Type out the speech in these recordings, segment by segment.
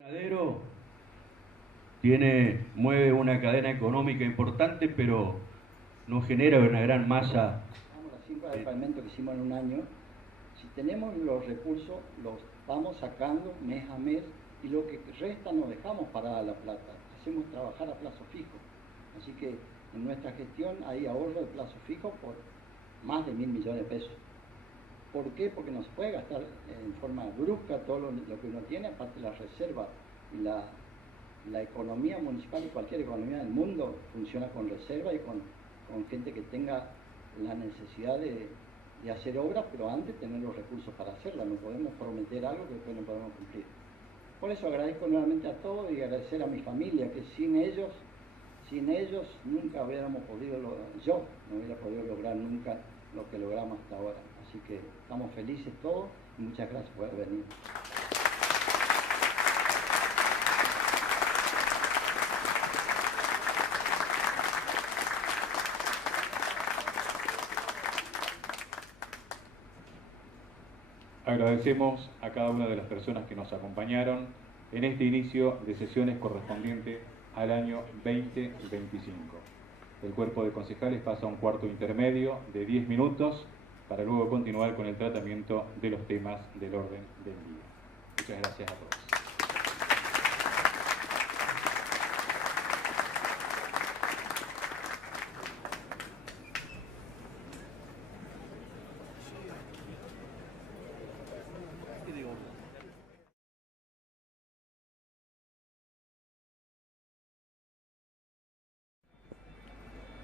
Ganadero mueve una cadena económica importante, pero no genera una gran masa. Las cifras de pavimento que hicimos en un año, si tenemos los recursos, los vamos sacando mes a mes y lo que resta nos dejamos parada la plata. Hacemos trabajar a plazo fijo. Así que en nuestra gestión hay ahorro de plazo fijo por más de 1.000 millones de pesos. ¿Por qué? Porque no se puede gastar en forma brusca todo lo que uno tiene, aparte de la reserva y la economía municipal y cualquier economía del mundo funciona con reserva y con gente que tenga la necesidad de hacer obras, pero antes tener los recursos para hacerlas. No podemos prometer algo que después no podemos cumplir. Por eso agradezco nuevamente a todos y agradecer a mi familia, que sin ellos nunca hubiéramos podido, yo no hubiera podido lograr nunca lo que logramos hasta ahora. Así que estamos felices todos y muchas gracias por haber venido. Agradecemos a cada una de las personas que nos acompañaron en este inicio de sesiones correspondiente al año 2025. El cuerpo de concejales pasa a un cuarto intermedio de 10 minutos para luego continuar con el tratamiento de los temas del orden del día. Muchas gracias a todos.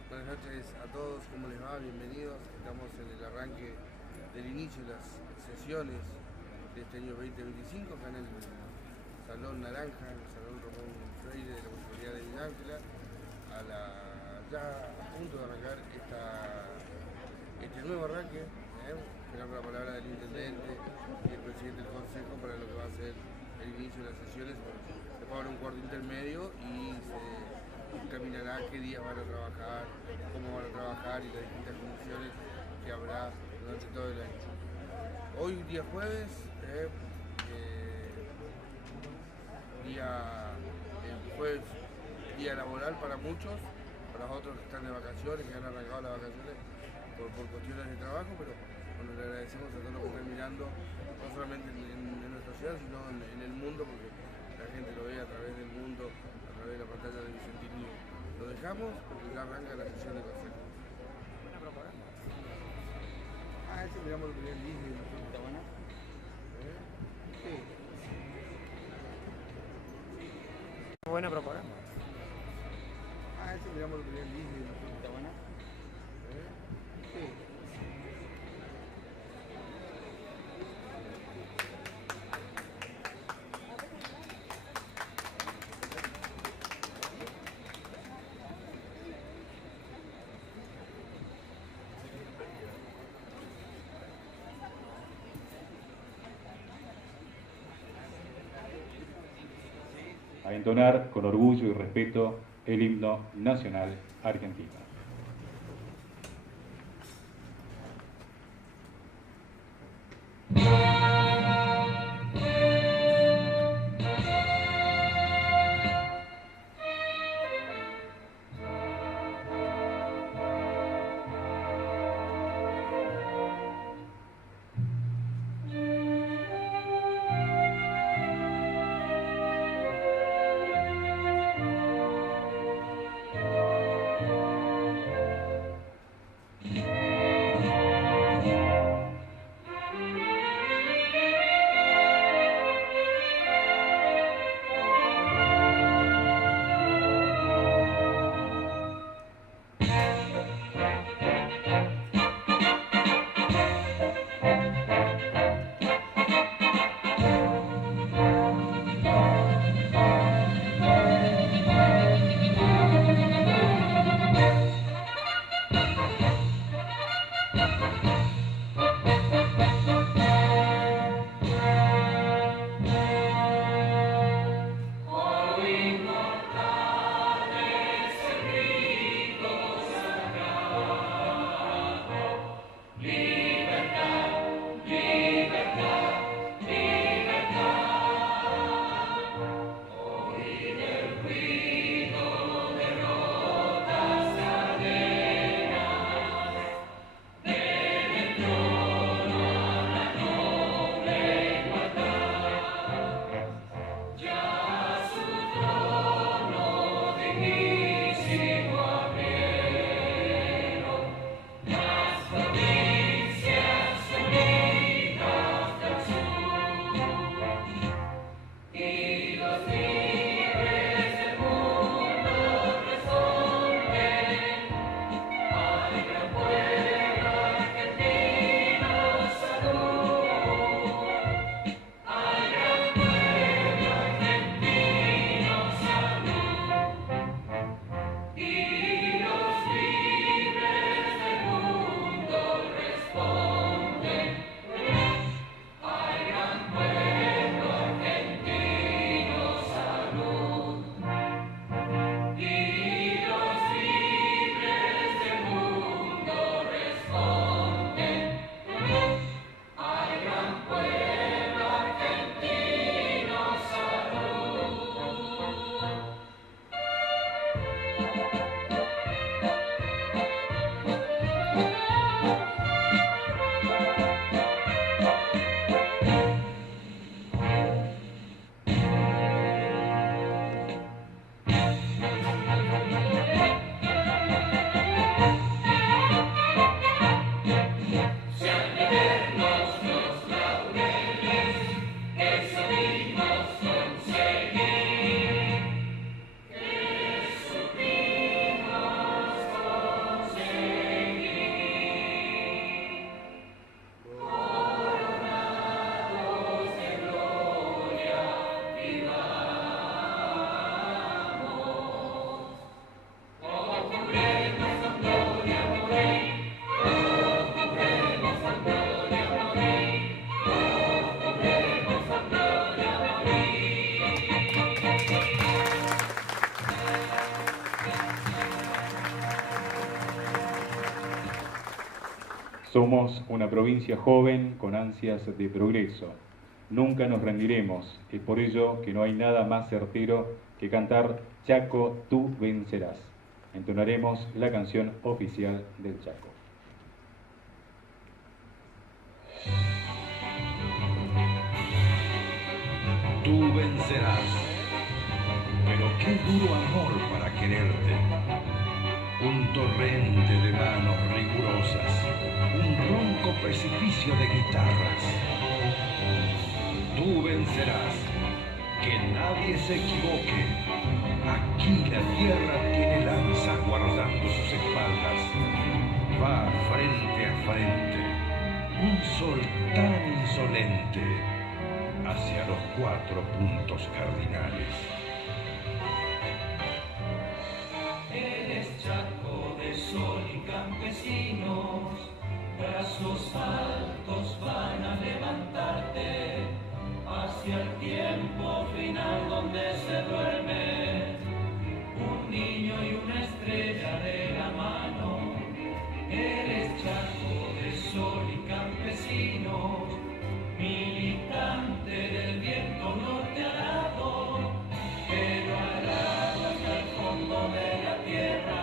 Buenas noches a todos, ¿cómo les va? Bienvenidos. Estamos en el arranque del inicio de las sesiones de este año 2025, acá en el Salón Naranja, en el Salón Ramón Freire de la Municipalidad de Villa Ángela, ya a punto de arrancar este nuevo arranque, esperando la palabra del Intendente y el Presidente del Consejo para lo que va a ser el inicio de las sesiones. Después habrá un cuarto intermedio y se caminará qué días van a trabajar, cómo van a trabajar y las distintas condiciones que habrá durante todo el año. Hoy, día jueves, día laboral para muchos, para otros que están de vacaciones, que han arrancado las vacaciones por cuestiones de trabajo, pero bueno, le agradecemos a todos los que están mirando, no solamente en nuestra ciudad, sino en el mundo, porque la gente lo ve a través del mundo, a través de la pantalla de Vicentinio. Lo dejamos porque ya arranca la sesión de consejo. ¿Buena propaganda? Ese miramos el primer Disney. ¿Está buena? Sí. Buena propaganda. Ese miramos el primer Disney. ¿Está buena? Sí. A entonar con orgullo y respeto el himno nacional argentino. Thank you. Somos una provincia joven con ansias de progreso. Nunca nos rendiremos. Es por ello que no hay nada más certero que cantar Chaco, tú vencerás. Entonaremos la canción oficial del Chaco. Tú vencerás, pero qué duro amor para quererte. Un torrente de manos rigurosas, un ronco precipicio de guitarras. Tú vencerás, que nadie se equivoque. Aquí la tierra tiene lanzas guardando sus espaldas. Va frente a frente, un sol tan insolente, hacia los 4 puntos cardinales. Eres Chaco de sol y campesinos, brazos altos van a levantarte hacia el tiempo final donde se duerme un niño y una estrella de la mano. Eres Chaco de sol y campesinos, militante del viento norte alado, pero alado hasta el fondo de la tierra,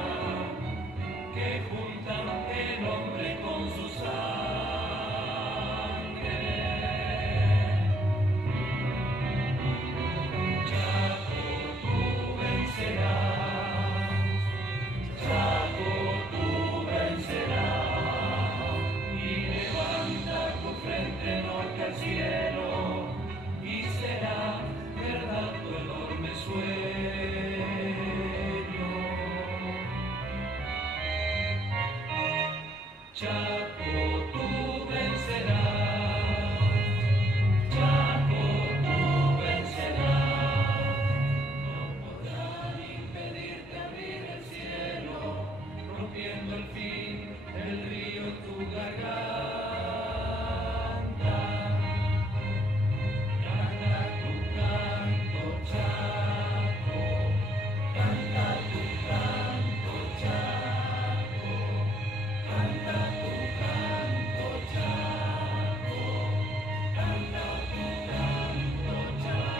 que juntan el hombre con su sangre. Chaco, tú vencerás. Chaco, tú vencerás. Y levanta tu frente norte al cielo, y será verdad tu enorme sueño. Chaco, tú vencerás. Chaco, tú vencerás. No podrán impedirte abrir el cielo, rompiendo el fin del río en tu garganta. Canta tu canto, Chaco. Canta tu canto, Chaco. Canta tu canto, Chaco. Canta tu canto, Chaco.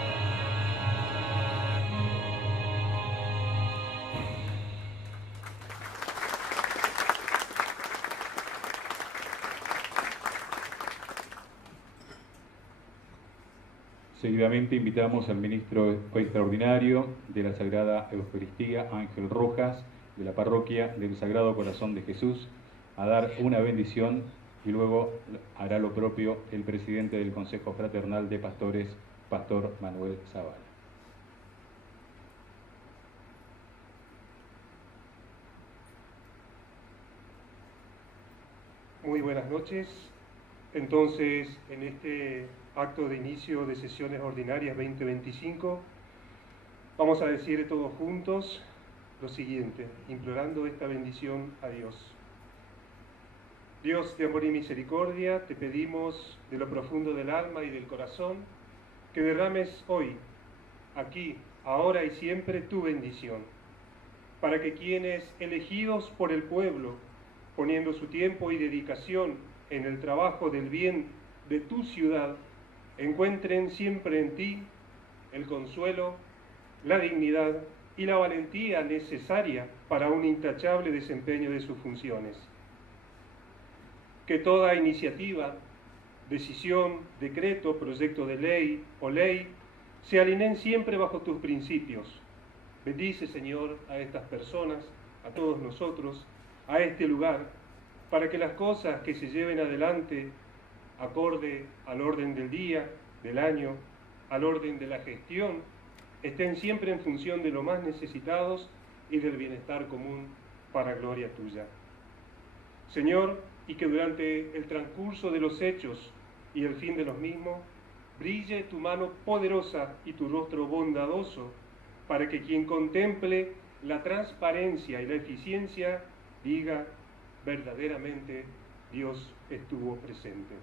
Seguidamente invitamos al ministro extraordinario de la Sagrada Eucaristía, Ángel Rojas, de la parroquia del Sagrado Corazón de Jesús, a dar una bendición, y luego hará lo propio el presidente del Consejo Fraternal de Pastores, Pastor Manuel Zavala. Muy buenas noches. Entonces, en este acto de inicio de sesiones ordinarias 2025, vamos a decir todos juntos lo siguiente, implorando esta bendición a Dios. Dios de amor y misericordia, te pedimos de lo profundo del alma y del corazón que derrames hoy, aquí, ahora y siempre tu bendición, para que quienes elegidos por el pueblo, poniendo su tiempo y dedicación en el trabajo del bien de tu ciudad, encuentren siempre en ti el consuelo, la dignidad y la valentía necesaria para un intachable desempeño de sus funciones. Que toda iniciativa, decisión, decreto, proyecto de ley o ley se alineen siempre bajo tus principios. Bendice, Señor, a estas personas, a todos nosotros, a este lugar, para que las cosas que se lleven adelante acorde al orden del día, del año, al orden de la gestión, estén siempre en función de los más necesitados y del bienestar común para gloria tuya. Señor, y que durante el transcurso de los hechos y el fin de los mismos, brille tu mano poderosa y tu rostro bondadoso, para que quien contemple la transparencia y la eficiencia diga verdaderamente Dios estuvo presente.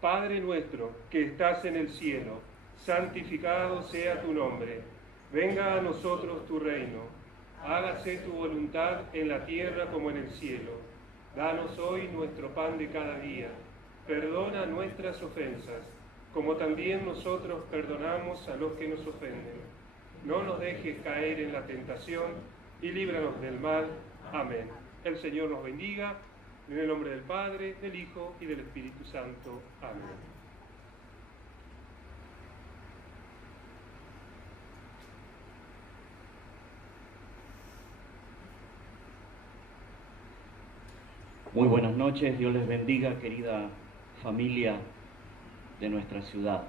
Padre nuestro que estás en el cielo, santificado sea tu nombre. Venga a nosotros tu reino. Hágase tu voluntad en la tierra como en el cielo. Danos hoy nuestro pan de cada día. Perdona nuestras ofensas, como también nosotros perdonamos a los que nos ofenden. No nos dejes caer en la tentación y líbranos del mal. Amén. El Señor nos bendiga, en el nombre del Padre, del Hijo y del Espíritu Santo. Amén. Muy buenas noches, Dios les bendiga, querida familia de nuestra ciudad.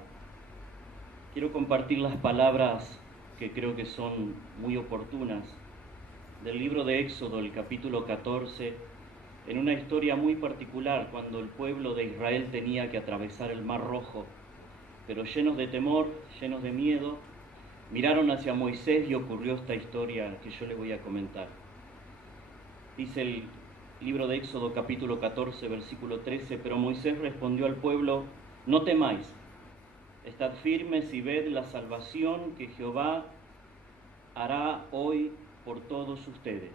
Quiero compartir las palabras que creo que son muy oportunas del libro de Éxodo, el capítulo 14, en una historia muy particular, cuando el pueblo de Israel tenía que atravesar el Mar Rojo, pero llenos de temor, llenos de miedo, miraron hacia Moisés y ocurrió esta historia que yo les voy a comentar. Dice el libro de Éxodo capítulo 14, versículo 13, pero Moisés respondió al pueblo: no temáis, estad firmes y ved la salvación que Jehová hará hoy por todos ustedes,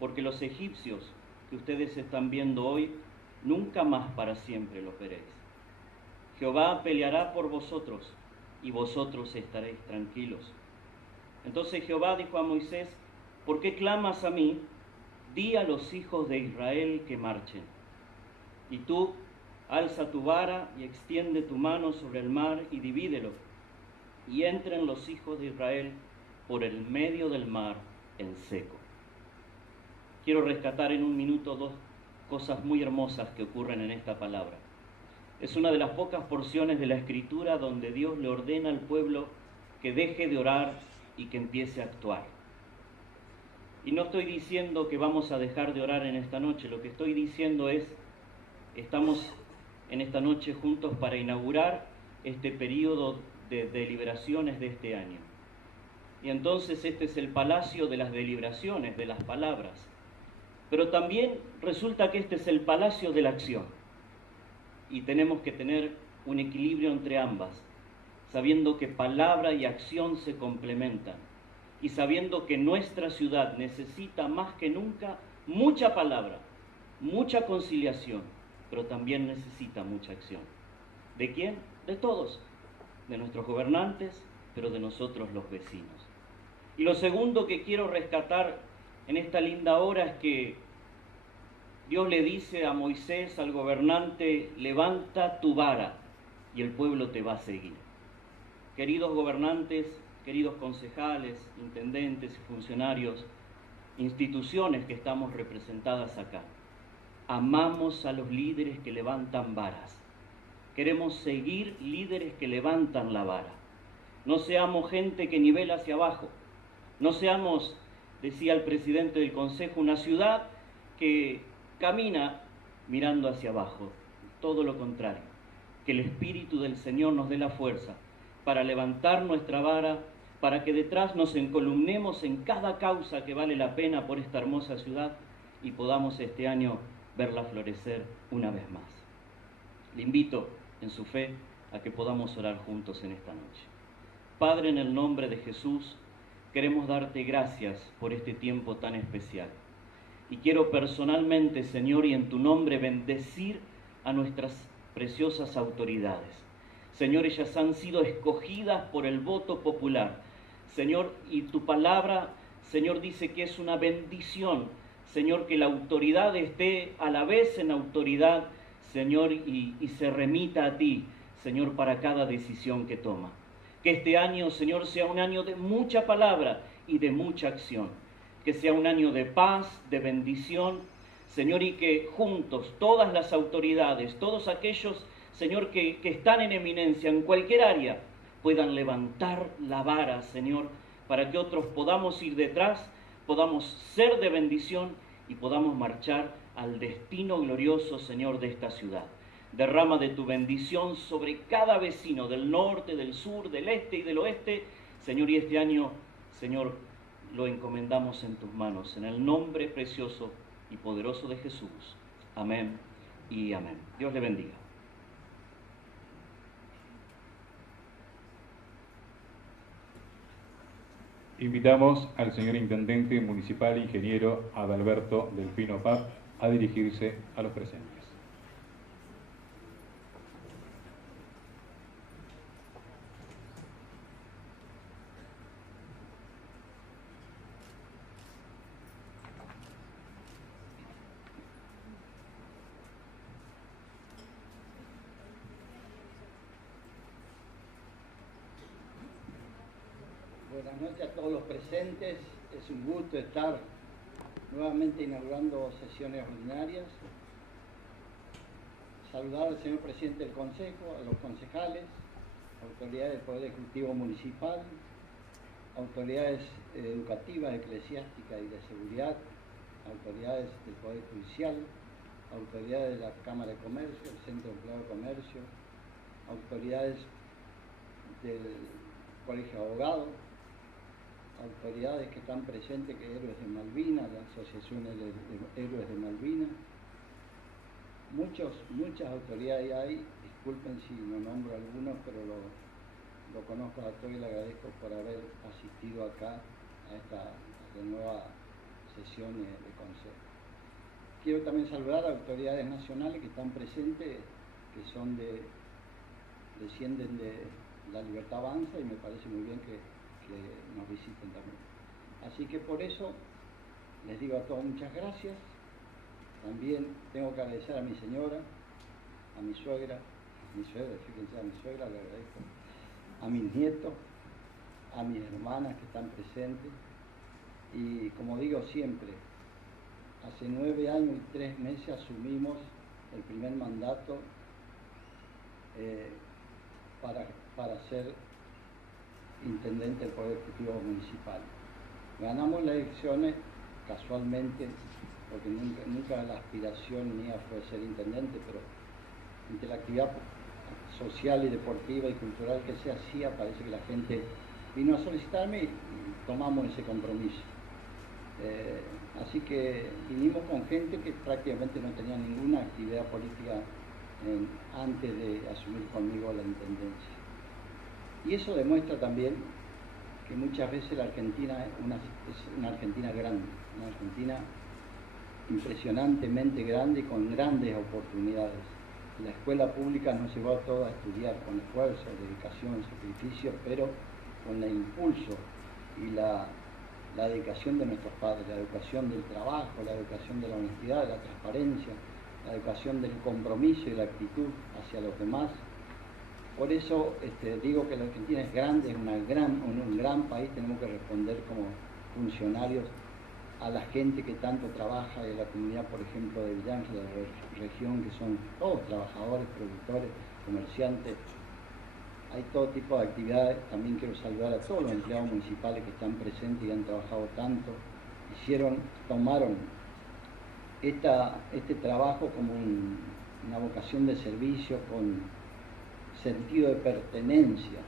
porque los egipcios que ustedes están viendo hoy, nunca más para siempre los veréis. Jehová peleará por vosotros y vosotros estaréis tranquilos. Entonces Jehová dijo a Moisés: ¿por qué clamas a mí? Di a los hijos de Israel que marchen. Y tú, alza tu vara y extiende tu mano sobre el mar y divídelo, y entren los hijos de Israel por el medio del mar en seco. Quiero rescatar en un minuto dos cosas muy hermosas que ocurren en esta palabra. Es una de las pocas porciones de la Escritura donde Dios le ordena al pueblo que deje de orar y que empiece a actuar. Y no estoy diciendo que vamos a dejar de orar en esta noche, lo que estoy diciendo es, estamos en esta noche juntos para inaugurar este periodo de deliberaciones de este año. Y entonces este es el palacio de las deliberaciones, de las palabras. Pero también resulta que este es el palacio de la acción. Y tenemos que tener un equilibrio entre ambas, sabiendo que palabra y acción se complementan. Y sabiendo que nuestra ciudad necesita más que nunca mucha palabra, mucha conciliación, pero también necesita mucha acción. ¿De quién? De todos, de nuestros gobernantes, pero de nosotros los vecinos. Y lo segundo que quiero rescatar en esta linda hora es que Dios le dice a Moisés, al gobernante: levanta tu vara y el pueblo te va a seguir. Queridos gobernantes, queridos concejales, intendentes y funcionarios, instituciones que estamos representadas acá, amamos a los líderes que levantan varas. Queremos seguir líderes que levantan la vara. No seamos gente que nivela hacia abajo. No seamos, decía el presidente del Consejo, una ciudad que camina mirando hacia abajo. Todo lo contrario. Que el Espíritu del Señor nos dé la fuerza para levantar nuestra vara, para que detrás nos encolumnemos en cada causa que vale la pena por esta hermosa ciudad y podamos este año verla florecer una vez más. Le invito en su fe a que podamos orar juntos en esta noche. Padre, en el nombre de Jesús, queremos darte gracias por este tiempo tan especial. Y quiero personalmente, Señor, y en tu nombre bendecir a nuestras preciosas autoridades. Señor, ellas han sido escogidas por el voto popular. Señor, y tu palabra, Señor, dice que es una bendición, Señor, que la autoridad esté a la vez en autoridad, Señor, y se remita a ti, Señor, para cada decisión que toma. Que este año, Señor, sea un año de mucha palabra y de mucha acción. Que sea un año de paz, de bendición, Señor, y que juntos, todas las autoridades, todos aquellos, Señor, que están en eminencia en cualquier área, puedan levantar la vara, Señor, para que otros podamos ir detrás, podamos ser de bendición y podamos marchar al destino glorioso, Señor, de esta ciudad. Derrama de tu bendición sobre cada vecino del norte, del sur, del este y del oeste, Señor, y este año, Señor, lo encomendamos en tus manos, en el nombre precioso y poderoso de Jesús. Amén y amén. Dios le bendiga. Invitamos al señor Intendente Municipal Ingeniero Adalberto Delfino Pap a dirigirse a los presentes. Buenas noches a todos los presentes. Es un gusto estar nuevamente inaugurando sesiones ordinarias. Saludar al señor presidente del Consejo, a los concejales, autoridades del Poder Ejecutivo Municipal, autoridades educativas, eclesiásticas y de seguridad, autoridades del Poder Judicial, autoridades de la Cámara de Comercio, el Centro de Empleo de Comercio, autoridades del Colegio de Abogados, autoridades que están presentes, que Héroes de Malvinas, la Asociación de Héroes de Malvinas, muchas autoridades hay, disculpen si no nombro algunos, pero lo conozco a todos y le agradezco por haber asistido acá a esta nueva sesión de consejo. Quiero también saludar a autoridades nacionales que están presentes, que son descienden de La Libertad Avanza, y me parece muy bien que nos visiten también. Así que por eso les digo a todos muchas gracias. También tengo que agradecer a mi señora, a mi suegra, fíjense, a mi suegra le agradezco, a mis nietos, a mis hermanas que están presentes, y como digo siempre, hace 9 años y 3 meses asumimos el primer mandato para ser intendente del Poder Ejecutivo Municipal. Ganamos las elecciones casualmente, porque nunca la aspiración mía fue ser intendente, pero entre la actividad social y deportiva y cultural que se hacía, parece que la gente vino a solicitarme y tomamos ese compromiso. Así que vinimos con gente que prácticamente no tenía ninguna actividad política antes de asumir conmigo la intendencia. Y eso demuestra también que muchas veces la Argentina es una Argentina grande, una Argentina impresionantemente grande y con grandes oportunidades. La escuela pública nos llevó a todos a estudiar con esfuerzo, dedicación, sacrificio, pero con el impulso y la dedicación de nuestros padres, la educación del trabajo, la educación de la honestidad, de la transparencia, la educación del compromiso y la actitud hacia los demás. Por eso digo que la Argentina es grande, es un gran país, tenemos que responder como funcionarios a la gente que tanto trabaja, de la comunidad, por ejemplo, de Villángel, de la región, que son todos trabajadores, productores, comerciantes. Hay todo tipo de actividades. También quiero saludar a todos los empleados municipales que están presentes y han trabajado tanto. Tomaron este trabajo como una vocación de servicio, con sentido de pertenencia,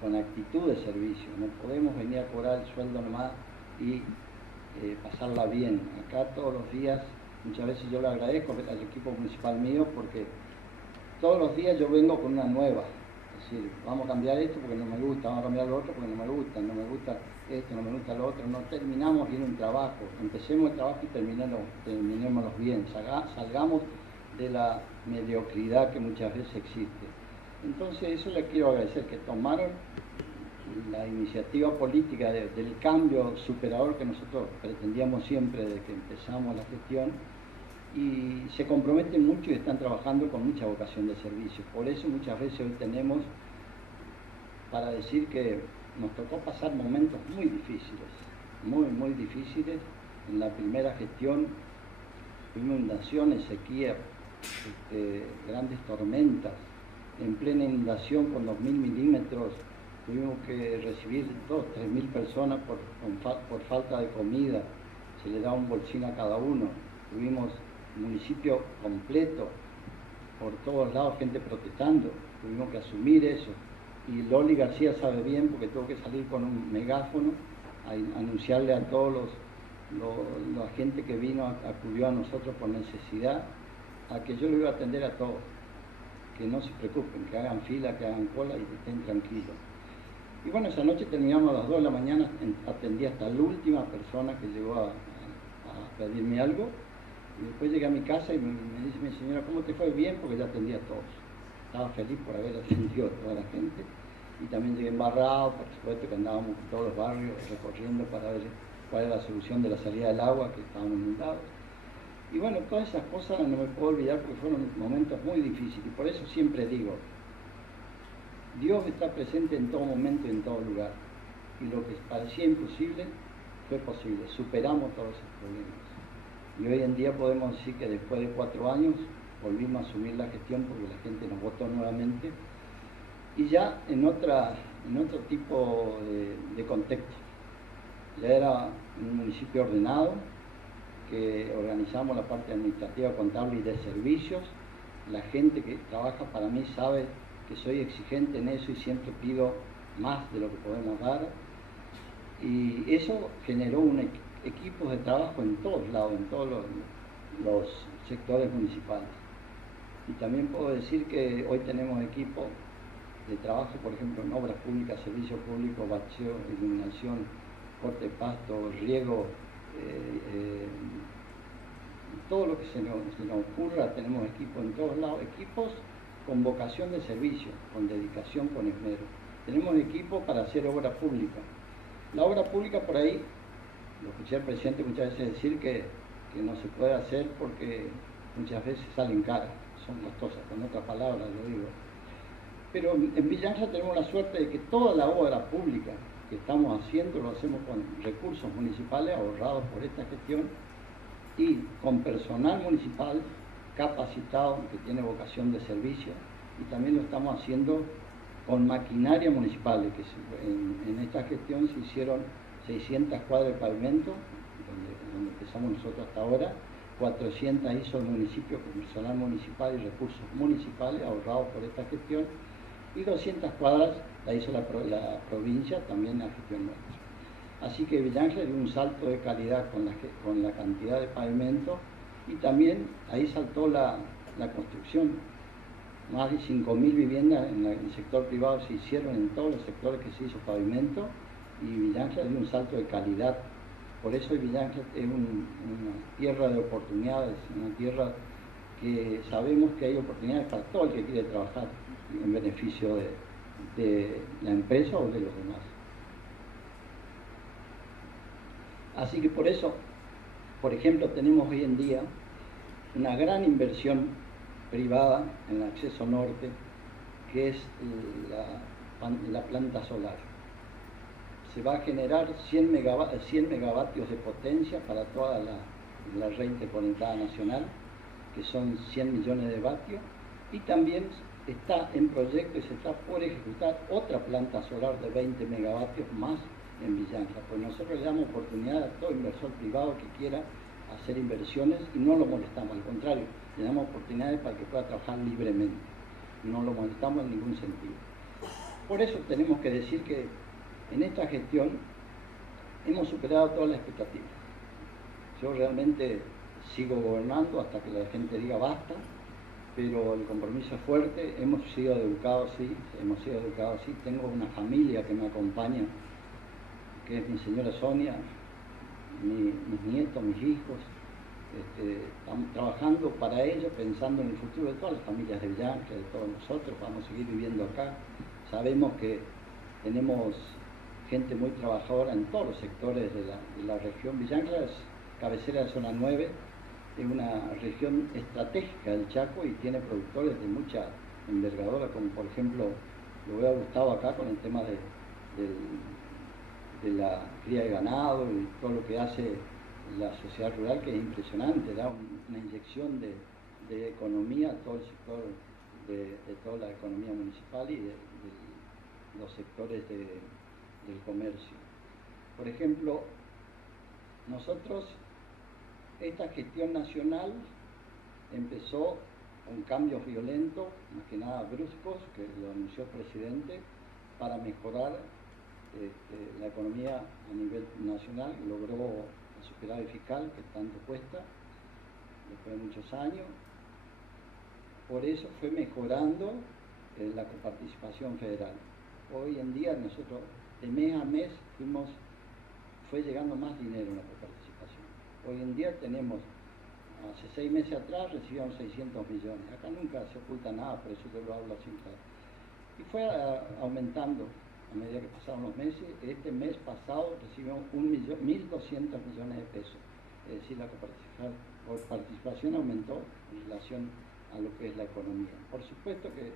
con actitud de servicio. No podemos venir a cobrar el sueldo nomás y pasarla bien. Acá todos los días, muchas veces yo le agradezco al equipo municipal mío, porque todos los días yo vengo con una nueva. Es decir, vamos a cambiar esto porque no me gusta, vamos a cambiar lo otro porque no me gusta esto, no me gusta lo otro. No terminamos bien un trabajo, empecemos el trabajo y terminémoslo bien, salgamos de la mediocridad que muchas veces existe. Entonces eso les quiero agradecer, que tomaron la iniciativa política del cambio superador que nosotros pretendíamos siempre desde que empezamos la gestión, y se comprometen mucho y están trabajando con mucha vocación de servicio. Por eso muchas veces hoy tenemos para decir que nos tocó pasar momentos muy difíciles, muy difíciles. En la primera gestión tuvimos inundaciones, sequía, grandes tormentas. En plena inundación con 2.000 milímetros tuvimos que recibir 2.000 a 3.000 personas por falta de comida. Se le da un bolsín a cada uno. Tuvimos municipio completo, por todos lados gente protestando. Tuvimos que asumir eso. Y Loli García sabe bien, porque tuvo que salir con un megáfono a anunciarle a todos la gente que acudió a nosotros por necesidad, a que yo lo iba a atender a todos. Que no se preocupen, que hagan fila, que hagan cola y que estén tranquilos. Y bueno, esa noche terminamos a las 2 de la mañana, atendí hasta la última persona que llegó a pedirme algo, Y después llegué a mi casa y me dice mi señora, ¿cómo te fue? Bien, porque ya atendía a todos. Estaba feliz por haber atendido a toda la gente. Y también llegué embarrado, por supuesto que andábamos por todos los barrios recorriendo para ver cuál era la solución de la salida del agua, que estábamos inundados. Y bueno, todas esas cosas no me puedo olvidar porque fueron momentos muy difíciles. Y por eso siempre digo, Dios está presente en todo momento y en todo lugar. Y lo que parecía imposible, fue posible. Superamos todos esos problemas. Y hoy en día podemos decir que después de 4 años volvimos a asumir la gestión porque la gente nos votó nuevamente. Y ya en otro tipo de contexto. Ya era un municipio ordenado, que organizamos la parte administrativa, contable y de servicios. La gente que trabaja para mí sabe que soy exigente en eso y siempre pido más de lo que podemos dar. Y eso generó equipos de trabajo en todos lados, en todos los sectores municipales. Y también puedo decir que hoy tenemos equipos de trabajo, por ejemplo, en obras públicas, servicios públicos, bacheo, iluminación, corte de pasto, riego, todo lo que se nos ocurra, tenemos equipos en todos lados, equipos con vocación de servicio, con dedicación, con esmero. Tenemos equipos para hacer obra pública. La obra pública por ahí, lo escuché al presidente muchas veces decir que no se puede hacer porque muchas veces salen caras, son costosas, con otras palabras lo digo. Pero en Villa Ángela tenemos la suerte de que toda la obra pública que estamos haciendo lo hacemos con recursos municipales ahorrados por esta gestión y con personal municipal capacitado que tiene vocación de servicio, y también lo estamos haciendo con maquinaria municipal, que en esta gestión se hicieron 600 cuadras de pavimento, donde empezamos nosotros hasta ahora, 400 hizo el municipio con personal municipal y recursos municipales ahorrados por esta gestión, y 200 cuadras la hizo la provincia, también la gestión nuestra. Así que Villa Ángela dio un salto de calidad con la cantidad de pavimento, y también ahí saltó la construcción. Más de 5.000 viviendas en el sector privado se hicieron en todos los sectores que se hizo pavimento, y Villa Ángela dio un salto de calidad. Por eso Villa Ángela es una tierra de oportunidades, una tierra que sabemos que hay oportunidades para todo el que quiere trabajar en beneficio de la empresa o de los demás. Así que por eso, por ejemplo, tenemos hoy en día una gran inversión privada en el acceso norte, que es la planta solar. Se va a generar 100 megavatios de potencia para toda la red interconectada nacional, que son 100 millones de vatios, y también está en proyecto y se está por ejecutar otra planta solar de 20 megavatios más en Villa Ángela, pues nosotros le damos oportunidad a todo inversor privado que quiera hacer inversiones y no lo molestamos, al contrario, le damos oportunidades para que pueda trabajar libremente, no lo molestamos en ningún sentido. Por eso tenemos que decir que en esta gestión hemos superado todas las expectativas. Yo realmente sigo gobernando hasta que la gente diga basta, pero el compromiso es fuerte, hemos sido educados así, tengo una familia que me acompaña, que es mi señora Sonia, mis nietos, mis hijos. Estamos trabajando para ellos, pensando en el futuro de todas las familias de Villa Ángela, de todos nosotros. Vamos a seguir viviendo acá. Sabemos que tenemos gente muy trabajadora en todos los sectores de la región. Villa Ángela es cabecera de zona 9, es una región estratégica del Chaco y tiene productores de mucha envergadura, como por ejemplo lo veo a Gustavo acá con el tema de la cría de ganado y todo lo que hace la sociedad rural, que es impresionante, da una inyección de economía a todo el sector de toda la economía municipal y de los sectores del comercio. Por ejemplo, nosotros, esta gestión nacional empezó con cambios violentos, más que nada bruscos, que lo anunció el presidente, para mejorar la economía a nivel nacional. Logró el superávit fiscal que tanto cuesta después de muchos años. Por eso fue mejorando la coparticipación federal. Hoy en día nosotros de mes a mes fue llegando más dinero en la coparticipación. Hoy en día tenemos hace 6 meses atrás recibíamos 600 millones. Acá nunca se oculta nada, por eso te lo hablo así claro. Y fue aumentando a medida que pasaron los meses. Este mes pasado recibimos 1.200 millones de pesos. Es decir, la participación aumentó en relación a lo que es la economía. Por supuesto que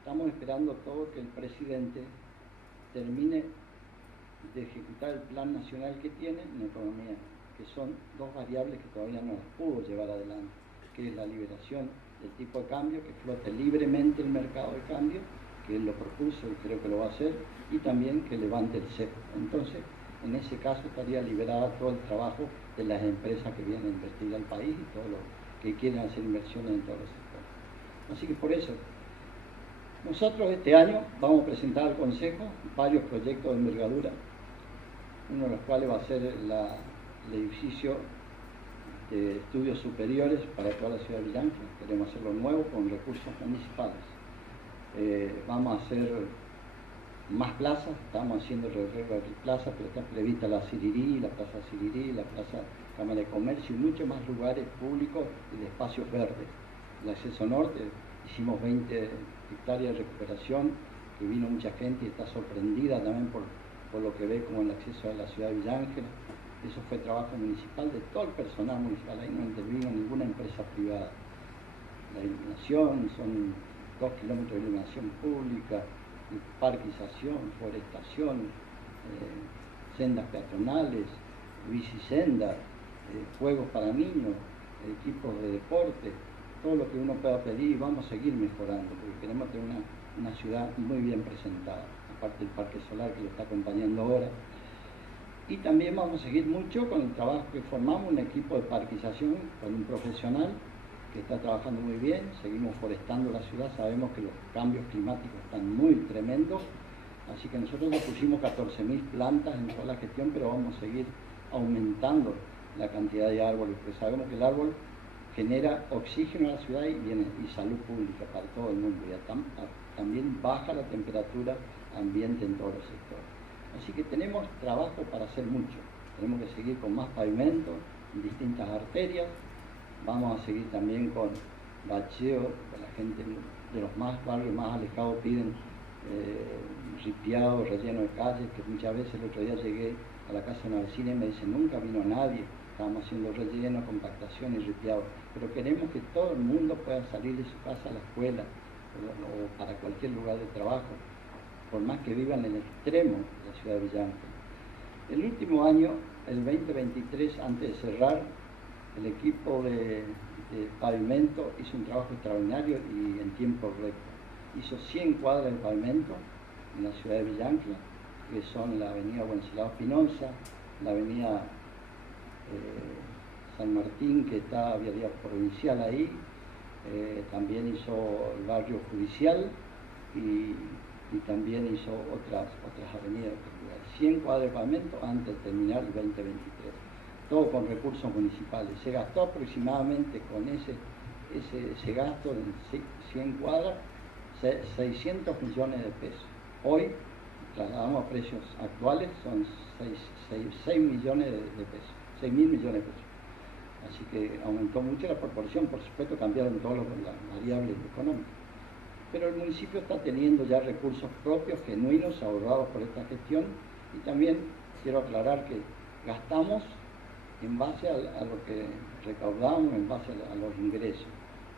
estamos esperando todo que el presidente termine de ejecutar el plan nacional que tiene en economía, que son dos variables que todavía no las pudo llevar adelante, que es la liberación del tipo de cambio, que flote libremente el mercado de cambio, que él lo propuso y creo que lo va a hacer, y también que levante el cepo. Entonces, en ese caso estaría liberado todo el trabajo de las empresas que vienen a invertir al país y todos los que quieren hacer inversiones en todos los sectores. Así que por eso, nosotros este año vamos a presentar al Consejo varios proyectos de envergadura, uno de los cuales va a ser el edificio de estudios superiores para toda la ciudad de Villanquen. Queremos hacerlo nuevo con recursos municipales. Vamos a hacer más plazas, estamos haciendo reserva de plazas, pero está prevista la Sirirí, la Plaza Sirirí, la Plaza Cámara de Comercio y muchos más lugares públicos y de espacios verdes. El acceso norte, hicimos 20 hectáreas de recuperación, que vino mucha gente y está sorprendida también por lo que ve como el acceso a la ciudad de Villanquen. Eso fue trabajo municipal de todo el personal municipal, ahí no intervino ninguna empresa privada. La iluminación, son 2 kilómetros de iluminación pública, parquización, forestación, sendas peatonales, bicisendas, juegos para niños, equipos de deporte, todo lo que uno pueda pedir, y vamos a seguir mejorando, porque queremos tener una ciudad muy bien presentada, aparte del parque solar que lo está acompañando ahora. Y también vamos a seguir mucho con el trabajo que formamos, un equipo de parquización con un profesional que está trabajando muy bien. Seguimos forestando la ciudad, sabemos que los cambios climáticos están muy tremendos, así que nosotros le pusimos 14.000 plantas en toda la gestión, pero vamos a seguir aumentando la cantidad de árboles, porque sabemos que el árbol genera oxígeno a la ciudad y salud pública para todo el mundo, y también baja la temperatura ambiente en todos los sectores. Así que tenemos trabajo para hacer mucho, tenemos que seguir con más pavimento en distintas arterias, vamos a seguir también con bacheo, la gente de los barrios más alejados piden ripiado, relleno de calles, que muchas veces el otro día llegué a la casa de una vecina y me dice, nunca vino nadie, estábamos haciendo relleno, compactación y ripiado, pero queremos que todo el mundo pueda salir de su casa a la escuela o para cualquier lugar de trabajo, por más que vivan en el extremo de la ciudad de Villanquen. El último año, el 2023, antes de cerrar, el equipo de pavimento hizo un trabajo extraordinario y en tiempo récord. Hizo 100 cuadras de pavimento en la ciudad de Villanquen, que son la avenida Wenceslao Espinosa, la avenida San Martín, que está vialidad provincial ahí, también hizo el barrio judicial y también hizo otras avenidas. 100 cuadras de pavimento antes de terminar el 2023. Todo con recursos municipales. Se gastó aproximadamente con ese gasto en 100 cuadras 600 millones de pesos. Hoy, trasladamos a precios actuales, son 6 millones de pesos, 6.000 millones de pesos. Así que aumentó mucho la proporción, por supuesto cambiaron todas las variables económicas. Pero el municipio está teniendo ya recursos propios, genuinos, ahorrados por esta gestión, y también quiero aclarar que gastamos en base a lo que recaudamos, en base a los ingresos.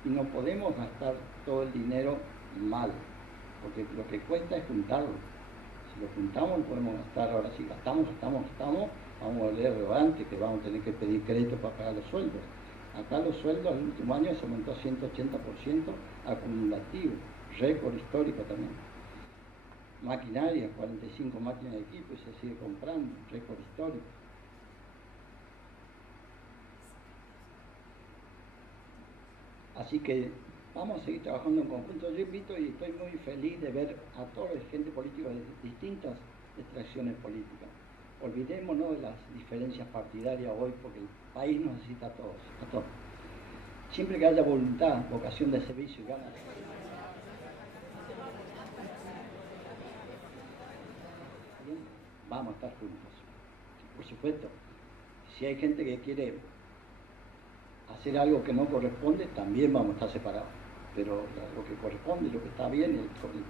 Y no podemos gastar todo el dinero mal, porque lo que cuesta es juntarlo. Si lo juntamos, lo podemos gastar. Ahora, si gastamos, vamos a volver relevante, que vamos a tener que pedir crédito para pagar los sueldos. Acá los sueldos el último año se aumentó 180% acumulativo, récord histórico también. Maquinaria, 45 máquinas de equipo y se sigue comprando, récord histórico. Así que vamos a seguir trabajando en conjunto. Yo invito y estoy muy feliz de ver a toda la gente política de distintas extracciones políticas. Olvidémonos de las diferencias partidarias hoy, porque el país nos necesita a todos. Siempre que haya voluntad, vocación de servicio y ganas. Bien, vamos a estar juntos. Por supuesto, si hay gente que quiere hacer algo que no corresponde, también vamos a estar separados. Pero lo que corresponde, lo que está bien, el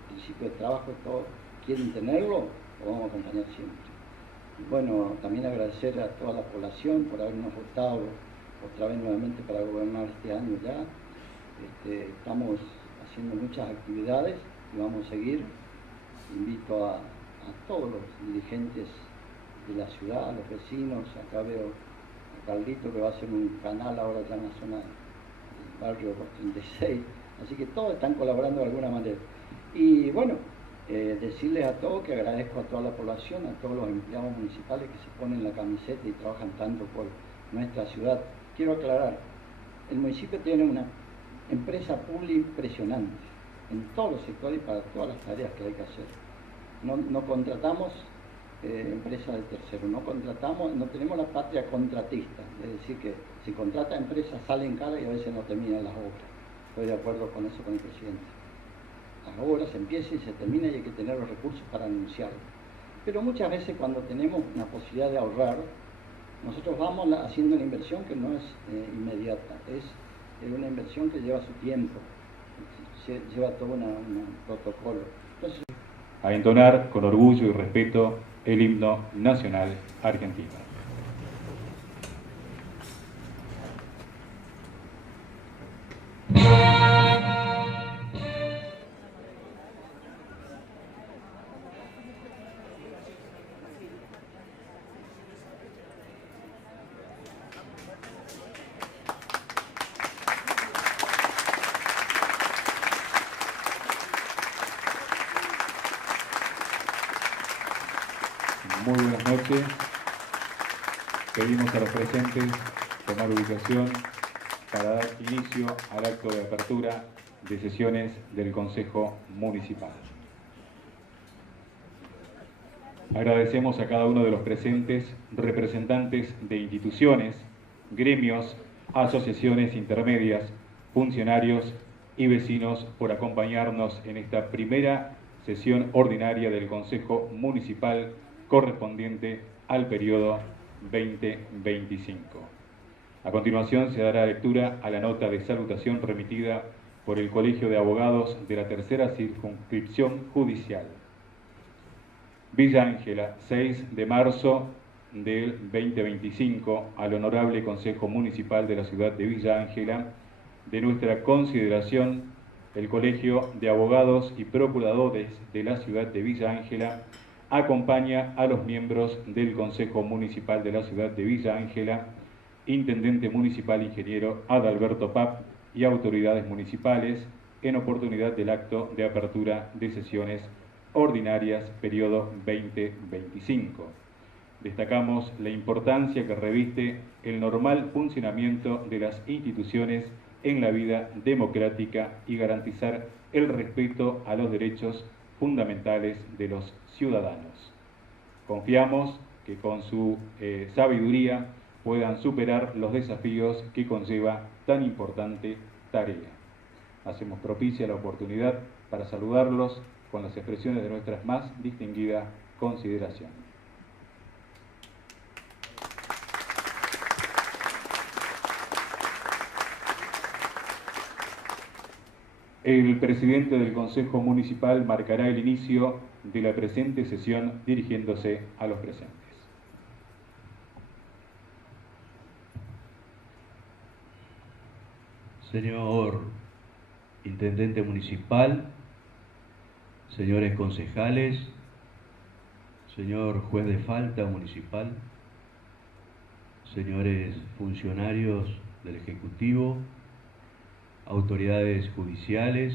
principio de trabajo, todos quieren tenerlo, lo vamos a acompañar siempre. Y bueno, también agradecer a toda la población por habernos votado otra vez nuevamente para gobernar este año ya. Estamos haciendo muchas actividades y vamos a seguir. Invito a todos los dirigentes de la ciudad, a los vecinos. Acá veo a Carlito que va a hacer un canal ahora ya en la zona del barrio 36, así que todos están colaborando de alguna manera. Y bueno, decirles a todos que agradezco a toda la población, a todos los empleados municipales que se ponen la camiseta y trabajan tanto por nuestra ciudad. Quiero aclarar, el municipio tiene una empresa pública impresionante en todos los sectores y para todas las tareas que hay que hacer. No contratamos empresas de tercero, no tenemos la patria contratista, es decir que si contrata empresas salen caras y a veces no terminan las obras. Estoy de acuerdo con eso con el presidente. Las obras se empiezan y se terminan y hay que tener los recursos para anunciarlo. Pero muchas veces cuando tenemos una posibilidad de ahorrar, nosotros vamos haciendo una inversión que no es inmediata, es una inversión que lleva su tiempo, lleva todo un protocolo. Entonces, a entonar con orgullo y respeto el himno nacional argentino. Muy buenas noches. Pedimos a los presentes tomar ubicación para dar inicio al acto de apertura de sesiones del Consejo Municipal. Agradecemos a cada uno de los presentes, representantes de instituciones, gremios, asociaciones intermedias, funcionarios y vecinos por acompañarnos en esta primera sesión ordinaria del Consejo Municipal correspondiente al periodo 2025. A continuación se dará lectura a la nota de salutación remitida por el Colegio de Abogados de la Tercera Circunscripción Judicial. Villa Ángela, 6 de marzo del 2025, al Honorable Consejo Municipal de la Ciudad de Villa Ángela, de nuestra consideración, el Colegio de Abogados y Procuradores de la Ciudad de Villa Ángela acompaña a los miembros del Consejo Municipal de la Ciudad de Villa Ángela, Intendente Municipal Ingeniero Adalberto Papp y autoridades municipales en oportunidad del acto de apertura de sesiones ordinarias periodo 2025. Destacamos la importancia que reviste el normal funcionamiento de las instituciones en la vida democrática y garantizar el respeto a los derechos fundamentales de los ciudadanos. Confiamos que con su sabiduría puedan superar los desafíos que conlleva tan importante tarea. Hacemos propicia la oportunidad para saludarlos con las expresiones de nuestra más distinguida consideración. El presidente del Consejo Municipal marcará el inicio de la presente sesión dirigiéndose a los presentes. Señor Intendente Municipal, señores concejales, señor Juez de Falta Municipal, señores funcionarios del Ejecutivo, autoridades judiciales,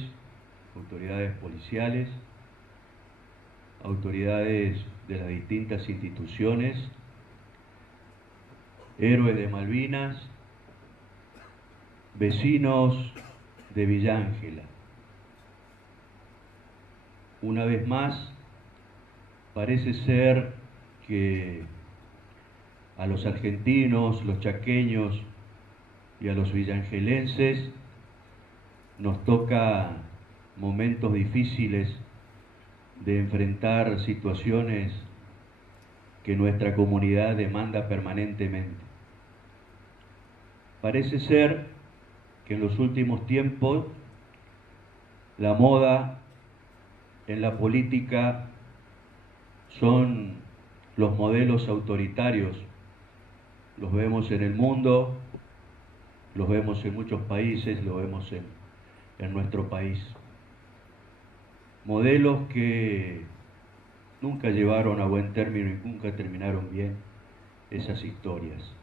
autoridades policiales, autoridades de las distintas instituciones, héroes de Malvinas, vecinos de Villa Ángela. Una vez más, parece ser que a los argentinos, los chaqueños y a los villangelenses nos toca momentos difíciles de enfrentar situaciones que nuestra comunidad demanda permanentemente. Parece ser que en los últimos tiempos la moda en la política son los modelos autoritarios. Los vemos en el mundo, los vemos en muchos países, los vemos en nuestro país. Modelos que nunca llevaron a buen término y nunca terminaron bien esas historias.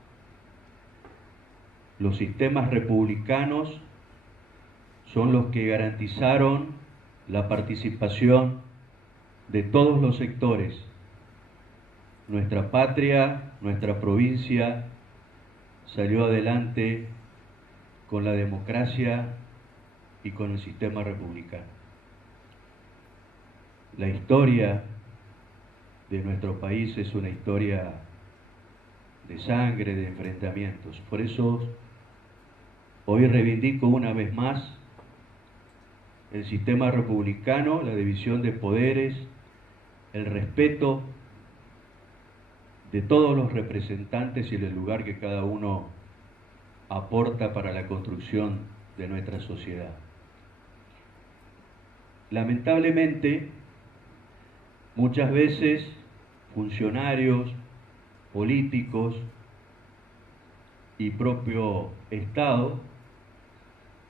Los sistemas republicanos son los que garantizaron la participación de todos los sectores. Nuestra patria, nuestra provincia salió adelante con la democracia y con el sistema republicano. La historia de nuestro país es una historia de sangre, de enfrentamientos. Por eso hoy reivindico una vez más el sistema republicano, la división de poderes, el respeto de todos los representantes y el lugar que cada uno aporta para la construcción de nuestra sociedad. Lamentablemente, muchas veces funcionarios, políticos y propio Estado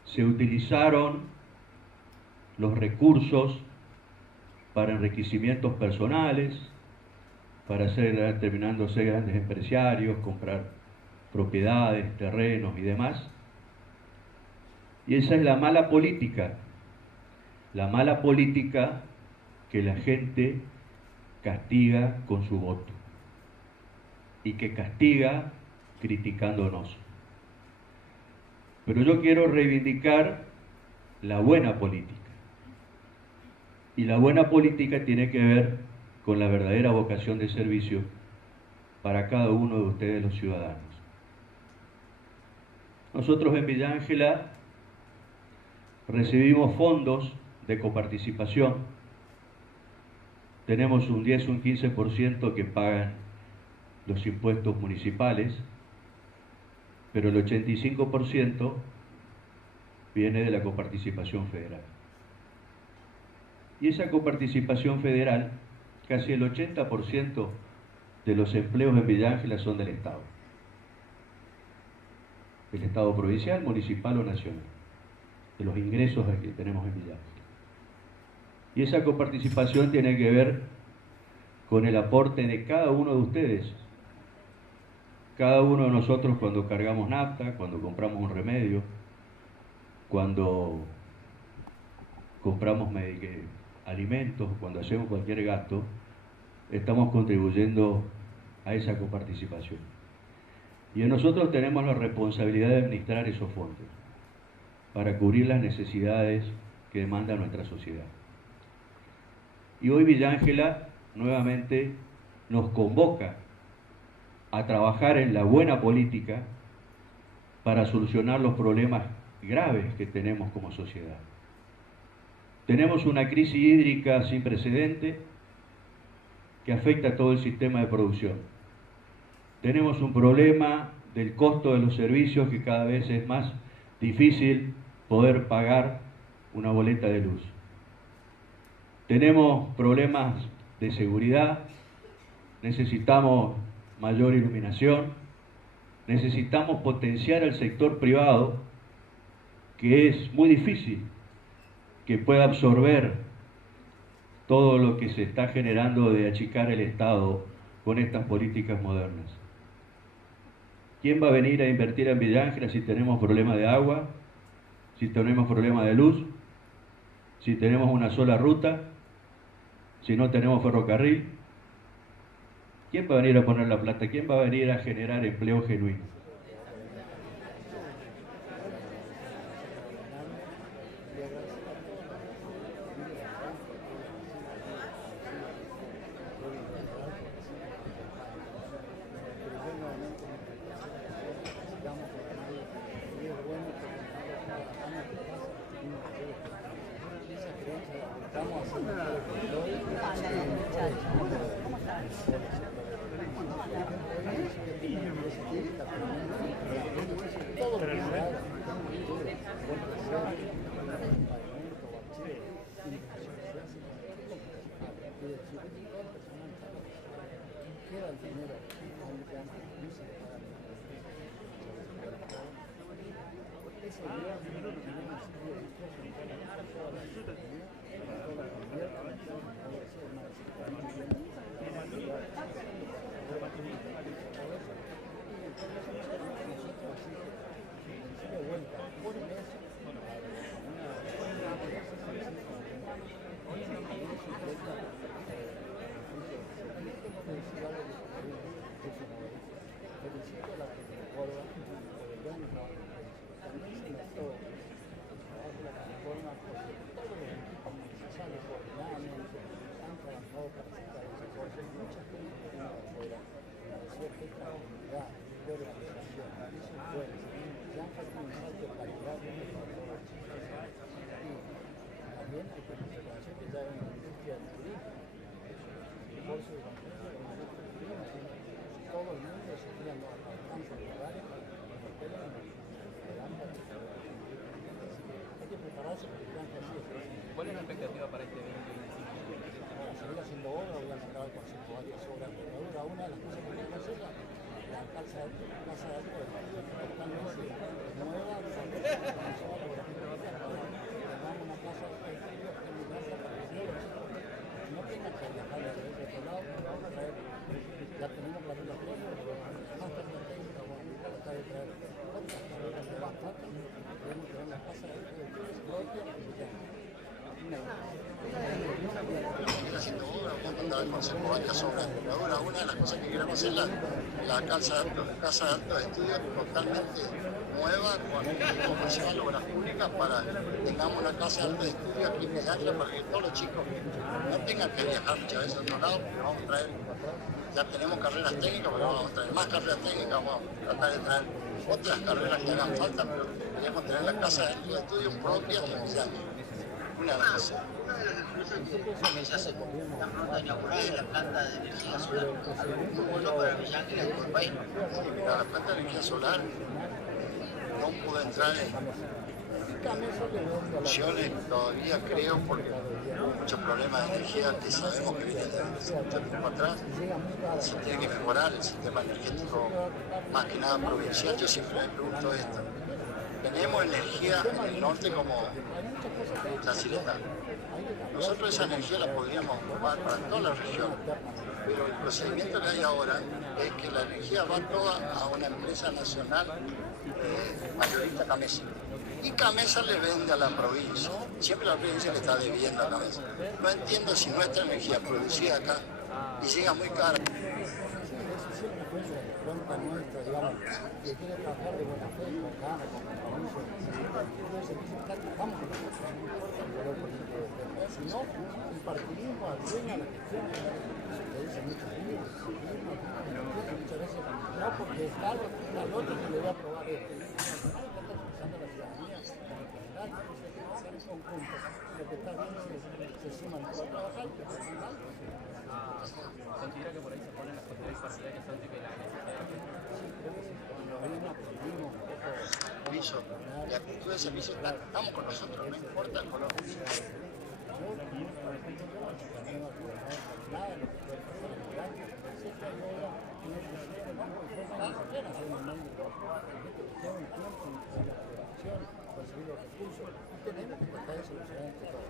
se utilizaron los recursos para enriquecimientos personales, para terminándose grandes empresarios, comprar propiedades, terrenos y demás. Y esa es la mala política que la gente castiga con su voto y que castiga criticándonos. Pero yo quiero reivindicar la buena política. Y la buena política tiene que ver con la verdadera vocación de servicio para cada uno de ustedes los ciudadanos. Nosotros en Villa Ángela recibimos fondos de coparticipación. Tenemos un 10 o un 15% que pagan los impuestos municipales, pero el 85% viene de la coparticipación federal. Y esa coparticipación federal, casi el 80% de los empleos en Villa Ángela son del Estado. Del Estado provincial, municipal o nacional. De los ingresos que tenemos en Villa Ángela. Y esa coparticipación tiene que ver con el aporte de cada uno de ustedes. Cada uno de nosotros cuando cargamos nafta, cuando compramos un remedio, cuando compramos alimentos, cuando hacemos cualquier gasto, estamos contribuyendo a esa coparticipación. Y nosotros tenemos la responsabilidad de administrar esos fondos para cubrir las necesidades que demanda nuestra sociedad. Y hoy Villa Ángela nuevamente nos convoca a trabajar en la buena política para solucionar los problemas graves que tenemos como sociedad. Tenemos una crisis hídrica sin precedente que afecta a todo el sistema de producción. Tenemos un problema del costo de los servicios que cada vez es más difícil poder pagar una boleta de luz. Tenemos problemas de seguridad, necesitamos mayor iluminación, necesitamos potenciar al sector privado, que es muy difícil que pueda absorber todo lo que se está generando de achicar el Estado con estas políticas modernas. ¿Quién va a venir a invertir en Villa Ángela si tenemos problema de agua, si tenemos problema de luz, si tenemos una sola ruta, si no tenemos ferrocarril? ¿Quién va a venir a poner la plata? ¿Quién va a venir a generar empleo genuino? Todos para el momento. Queda el dinero ¿Cuál es la expectativa para este evento? Seguir haciendo obra, voy a mandar con 5 varias obras de herradura. Una de las cosas que queremos hacer es la casa de alto de estudio, totalmente nueva, tengamos una casa de estudio que para que no tengan que viajar de otro lado, vamos a traer, ya tenemos la regla previa, más tarde técnica, vamos a tratar de traer otras carreras de más plata, queremos tener una casa de estudio propia haciendo obra, voy a mandar al consejo varias obras de herradura. Una de las cosas que queremos hacer es la casa de alto de estudio totalmente nueva, con principal obras públicas para que tengamos una casa de alto de estudio aquí en Villanqla para que todos los chicos no tengan que viajar muchas veces a otro lado, porque vamos a traer, ya tenemos carreras técnicas, pero vamos a traer más carreras técnicas, vamos a tratar de traer otras carreras que hagan falta, pero queremos tener la casa de alto de estudio propia en Villanqla. Una de las cosas. Ya se está pronto a inaugurar la planta de energía solar, algo muy bueno para Villanqla y todo el país. Mira, la planta de energía solar no pudo entrar en funciones todavía, creo, porque muchos problemas de energía que sabemos que vienen desde mucho tiempo atrás. Se tiene que mejorar el sistema energético, más que nada provincial. Yo siempre me pregunto esto. Tenemos energía en el norte como Chacileta. Nosotros esa energía la podríamos ocupar para toda la región, pero el procedimiento que hay ahora es que la energía va toda a una empresa nacional mayorista Camesa. Y Camesa le vende a la provincia. Siempre la provincia le está debiendo a Camesa. No entiendo si nuestra energía producida acá y llega muy cara. Nuestra, digamos, que quiere trabajar de buena fe, con ganas, con compromiso, estamos con si no, el partidismo arruina la gestión, se dice muchos libros, muchas veces, no porque está al otro que le voy a aprobar esto, hay que estar pensando en la ciudadanía, en general, hacer un conjunto, lo que está bien se suman todos a trabajar, que se suman. ¿Considera que por ahí se ponen las cuestiones partidarias antes que la necesidad? Servicio, la actitud de servicio, estamos con nosotros, no importa el color. Conseguir los recursos y tenemos que tratar de solucionar entre todos.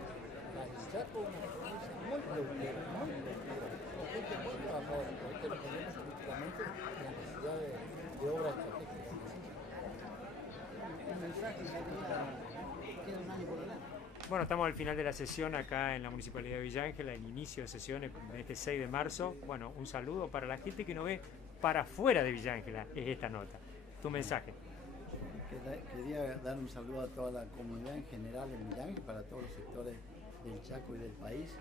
El Chaco es una experiencia muy productiva, con gente muy trabajadora, porque lo tenemos políticamente la necesidad de obras estratégicas. Un mensaje que queda un año por delante. Bueno, estamos al final de la sesión acá en la Municipalidad de Villanqla, el inicio de sesiones de este 6 de marzo. Bueno, un saludo para la gente que nos ve para afuera de Villanqla, es esta nota. Tu mensaje. Quería dar un saludo a toda la comunidad en general en Villanqla, para todos los sectores del Chaco y del país.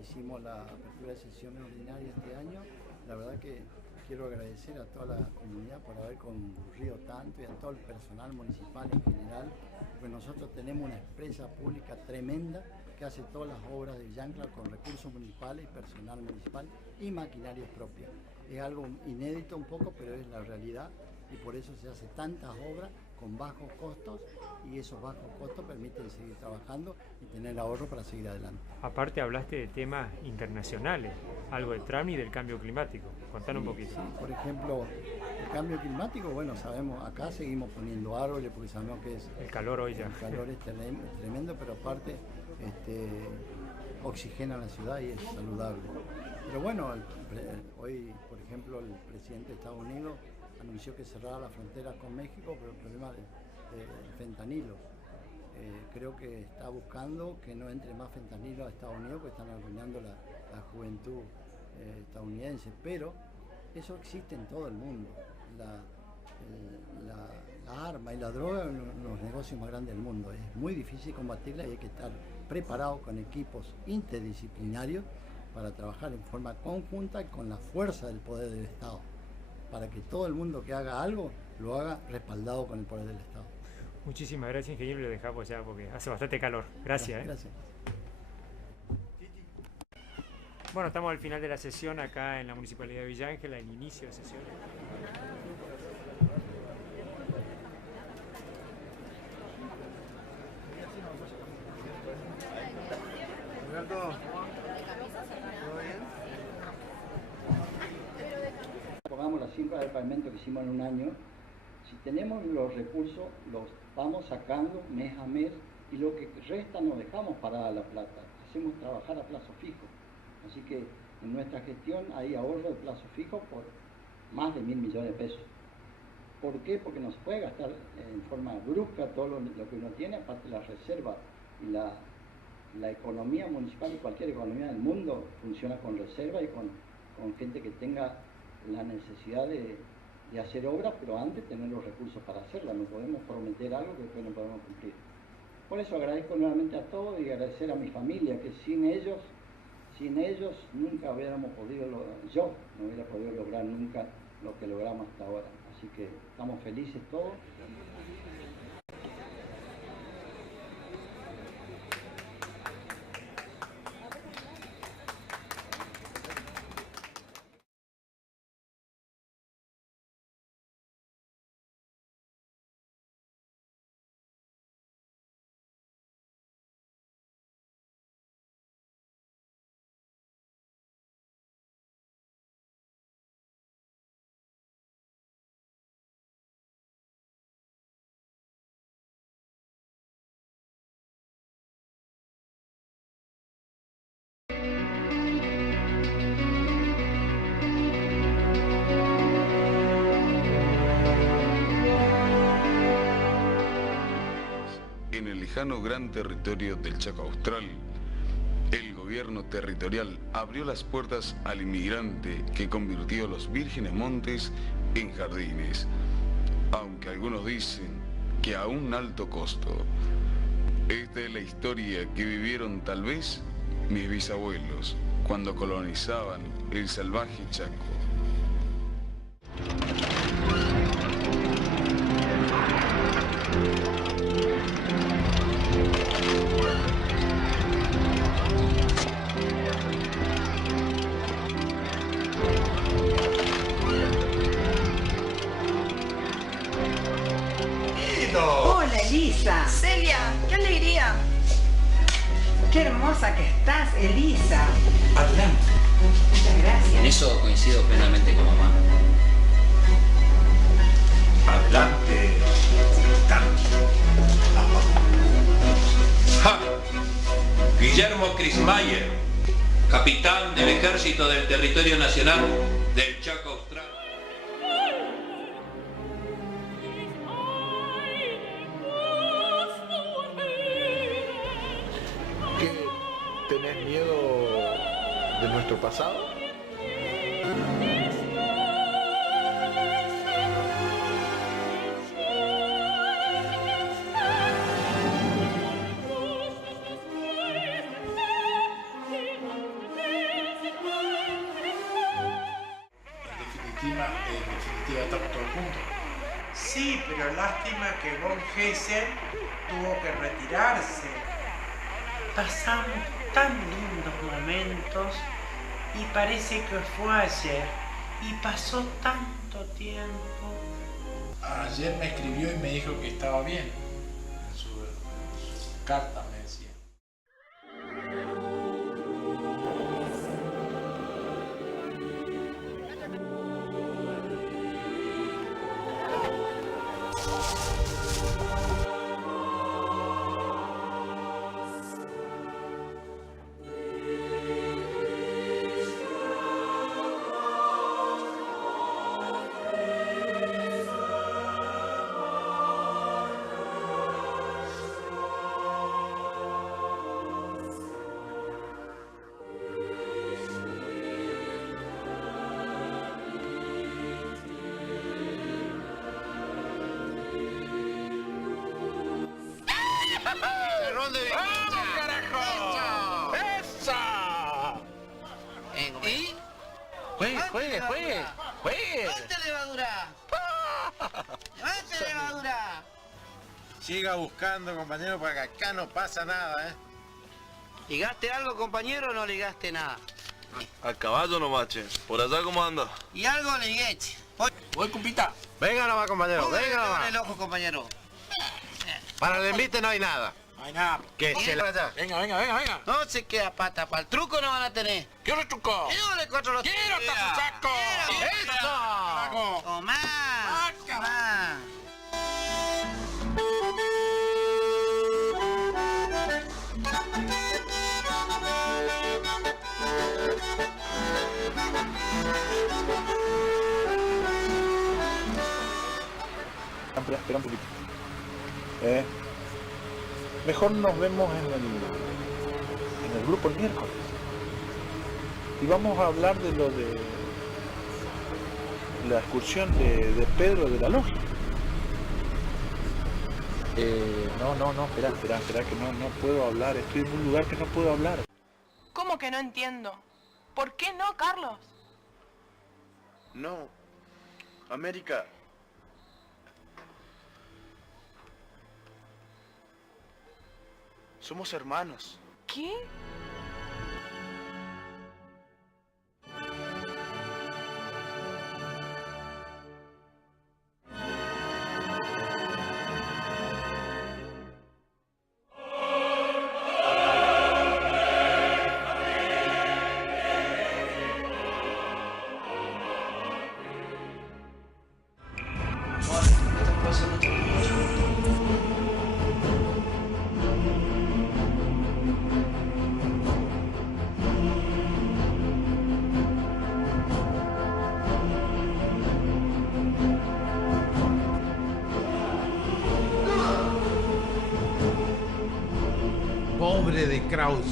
Hicimos la apertura de sesiones ordinarias este año. La verdad que quiero agradecer a toda la comunidad por haber concurrido tanto y a todo el personal municipal en general, pues nosotros tenemos una empresa pública tremenda que hace todas las obras de Villanqla con recursos municipales, personal municipal y maquinarias propias. Es algo inédito un poco, pero es la realidad. y por eso se hace tantas obras con bajos costos, y esos bajos costos permiten seguir trabajando y tener ahorro para seguir adelante. Aparte hablaste de temas internacionales, algo de Trump y del cambio climático. Contanos un poquito. Sí, por ejemplo, el cambio climático, bueno, sabemos, acá seguimos poniendo árboles porque sabemos que es... El calor hoy ya. El calor es tremendo, pero aparte oxigena la ciudad y es saludable. Pero bueno, hoy, por ejemplo, el presidente de Estados Unidos anunció que cerraba la frontera con México por el problema del fentanilo. Creo que está buscando que no entre más fentanilo a Estados Unidos, porque están arruinando la juventud estadounidense, pero eso existe en todo el mundo. La arma y la droga son los negocios más grandes del mundo. Es muy difícil combatirla y hay que estar preparado con equipos interdisciplinarios para trabajar en forma conjunta y con la fuerza del poder del Estado, para que todo el mundo que haga algo lo haga respaldado con el poder del Estado. Muchísimas gracias, ingeniero, y lo dejamos ya porque hace bastante calor. Gracias. Gracias. Bueno, estamos al final de la sesión acá en la Municipalidad de Villa Ángela, el inicio de sesión. Roberto, ¿todo bien? Pongamos las cifras del pavimento que hicimos en un año. Si tenemos los recursos, los vamos sacando mes a mes, y lo que resta nos dejamos parada la plata. Hacemos trabajar a plazo fijo. Así que en nuestra gestión hay ahorro de plazo fijo por más de 1.000 millones de pesos. ¿Por qué? Porque no se puede gastar en forma brusca todo lo que uno tiene, aparte la reserva y la economía municipal y cualquier economía del mundo funciona con reserva y con gente que tenga la necesidad de hacer obras, pero antes tener los recursos para hacerlas. No podemos prometer algo que después no podemos cumplir. Por eso agradezco nuevamente a todos y agradecer a mi familia, que sin ellos nunca hubiéramos podido, yo no hubiera podido lograr nunca lo que logramos hasta ahora. Así que estamos felices todos. En el lejano gran territorio del Chaco Austral, el gobierno territorial abrió las puertas al inmigrante que convirtió los vírgenes montes en jardines, aunque algunos dicen que a un alto costo. Esta es la historia que vivieron tal vez mis bisabuelos cuando colonizaban el salvaje Chaco. Hola, Elisa. Celia, qué alegría. Qué hermosa que estás, Elisa. Adelante. Muchas gracias. En eso coincido plenamente con mamá. Adelante, ¡Ja! Guillermo Crismayer, capitán del Ejército del Territorio Nacional del Chaco Austral. ¿Qué? ¿Tenés miedo de nuestro pasado? En definitiva estamos todos juntos. Sí, pero lástima que von Hessen tuvo que retirarse. Pasamos tan lindos momentos y parece que fue ayer y pasó tanto tiempo. Ayer me escribió y me dijo que estaba bien. En su carta me decía. ¡Vamos, carajo! ¡Eso! ¿Y? Juegue. ¡Levante levadura! ¡Levante levadura! Siga buscando, compañero, porque acá no pasa nada, ¿eh? ¿Ligaste algo, compañero, o no ligaste nada? A caballo nomás, che. ¿Por allá cómo anda? Y algo ligué, che. Voy, compita. Venga nomás, compañero, Póngale venga nomás. el ojo, compañero. Para el envite no hay nada. No hay nada. Que se la... Venga. No se queda pata, para el truco no van a tener. ¿Qué otro truco? Yo le cuatro los... ¡Quiero hasta su saco! ¡Eso! ¡Tomá! ¡Tomá! Espera un poquito. Mejor nos vemos en el grupo el miércoles. Y vamos a hablar de lo de la excursión de Pedro de la Logia. No, espera, que no puedo hablar. Estoy en un lugar que no puedo hablar. ¿Cómo que no entiendo? ¿Por qué no, Carlos? No. América. Somos hermanos. ¿Qué? Pobre de Kraus.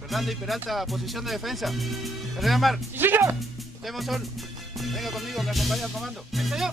Fernando y Peralta, posición de defensa. General Mar. ¡Sí, señor! Usted, Monzón, venga conmigo, me acompaña al comando. ¡Sí, señor!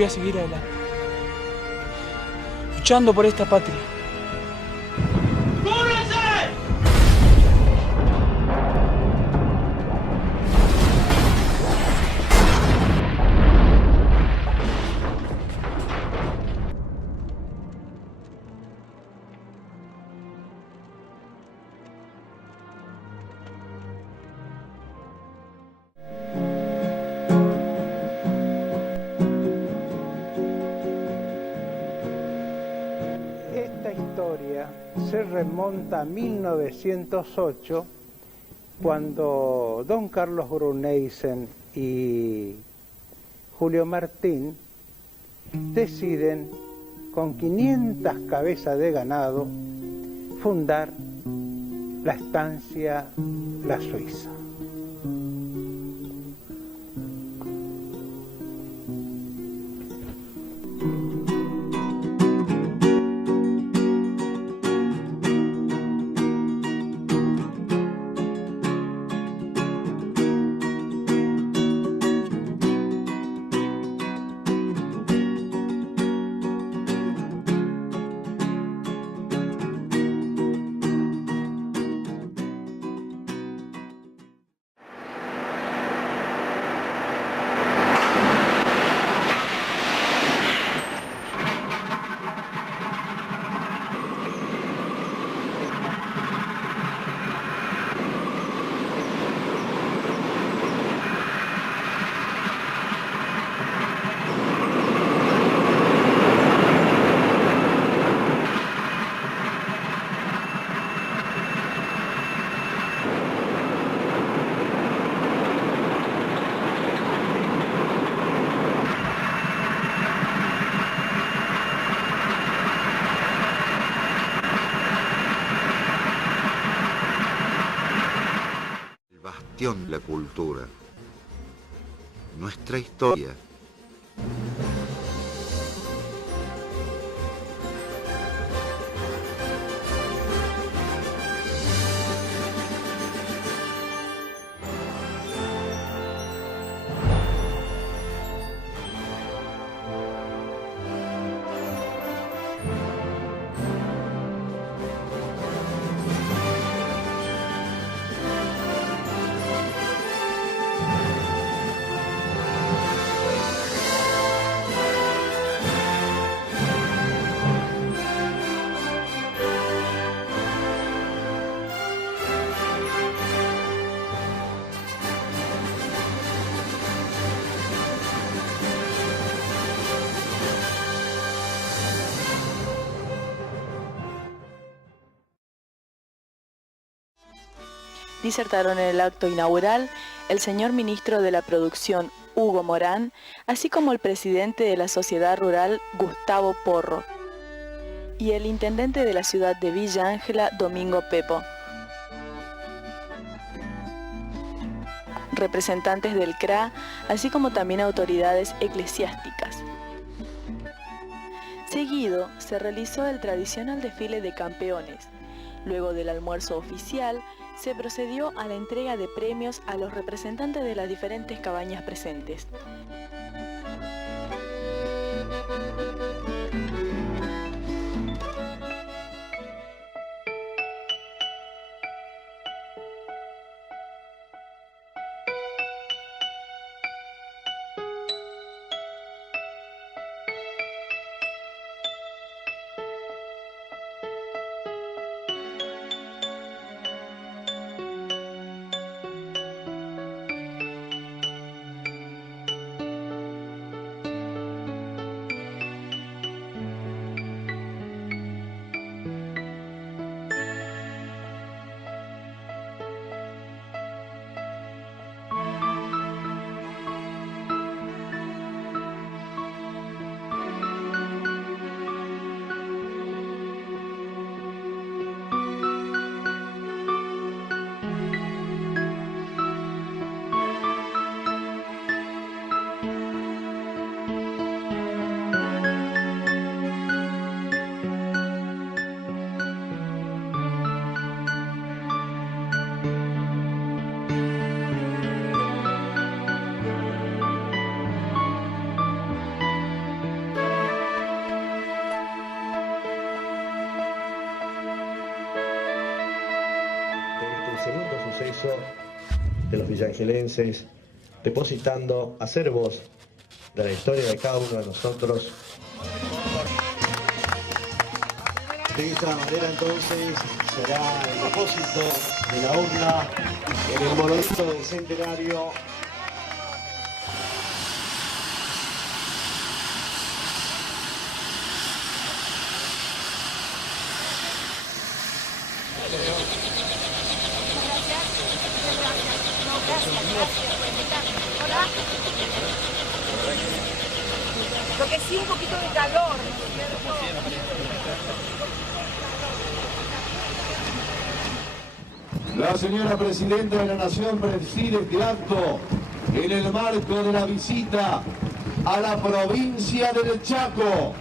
voy a seguir adelante, luchando por esta patria. Esta historia se remonta a 1908, cuando don Carlos Brunneisen y Julio Martín deciden, con 500 cabezas de ganado, fundar la estancia La Suiza. La cultura, nuestra historia. Disertaron en el acto inaugural el señor ministro de la Producción, Hugo Morán, así como el presidente de la Sociedad Rural, Gustavo Porro, y el intendente de la ciudad de Villa Ángela, Domingo Pepo. Representantes del CRA, así como también autoridades eclesiásticas. Seguido, se realizó el tradicional desfile de campeones. Luego del almuerzo oficial, se procedió a la entrega de premios a los representantes de las diferentes cabañas presentes. segundo suceso de los villangelenses, depositando acervos de la historia de cada uno de nosotros. De esta manera entonces será el depósito de la urna en el monolito del centenario. Hola. Lo que sí, un poquito de calor. La señora Presidenta de la Nación preside este acto en el marco de la visita a la provincia del Chaco.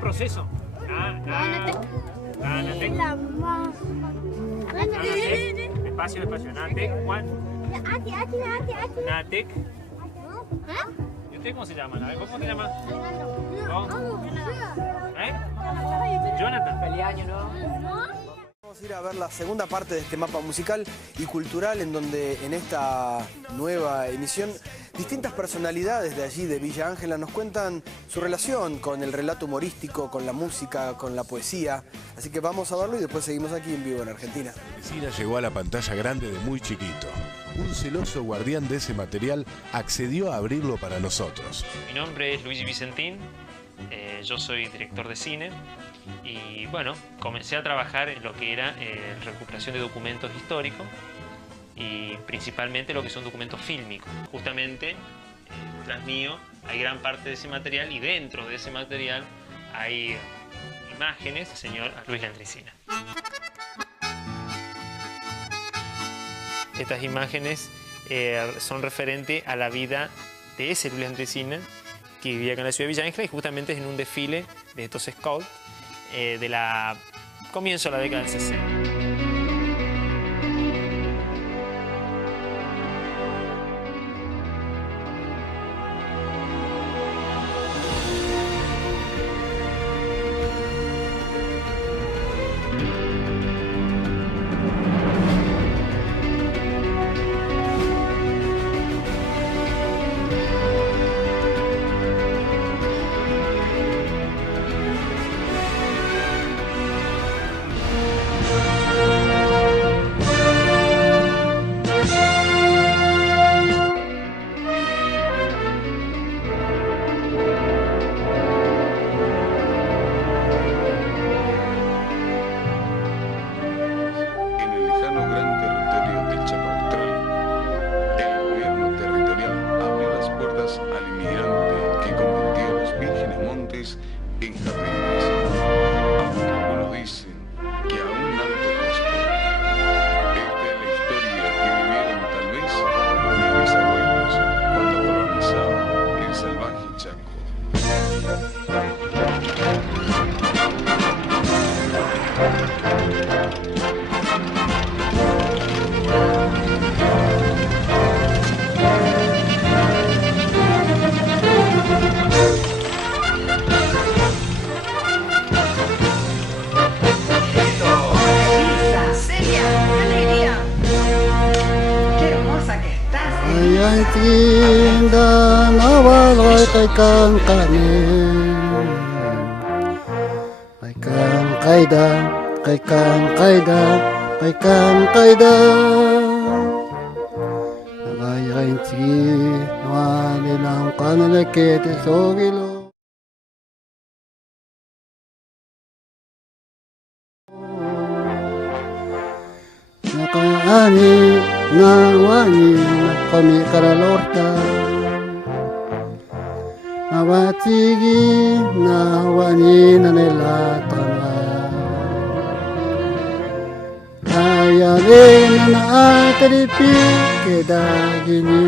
Proceso. Espacio, espacio. Natek, Juan. Natek. ¿Y usted cómo se llama? ¿Cómo te llamas? Jonathan. Feliz año, ¿no? Vamos a ir a ver la segunda parte de este mapa musical y cultural, en donde en esta nueva emisión distintas personalidades de allí, de Villa Ángela, nos cuentan su relación con el relato humorístico, con la música, con la poesía. Así que vamos a verlo y después seguimos aquí en vivo en Argentina. Cristina llegó a la pantalla grande de muy chiquito. Un celoso guardián de ese material accedió a abrirlo para nosotros. Mi nombre es Luigi Vicentín, yo soy director de cine. Y bueno, comencé a trabajar en lo que era recuperación de documentos históricos y principalmente lo que son documentos fílmicos. Justamente, tras mío hay gran parte de ese material y dentro de ese material hay imágenes del señor Luis Landricina. Estas imágenes son referentes a la vida de ese Luis Landricina que vivía acá en la ciudad de Villa Ángela y justamente es en un desfile de estos scouts de la comienzo de la década del 60. Tinda nawalay kay kang kanin, kay kang kayda, kay kang kayda, kay kang kayda. Nagayay ti nawalilang kanalakete sogilo. Nakaani nawani kami karalorta, nawatigi nawani nanelatana, kaya rin na ataripi kedagini,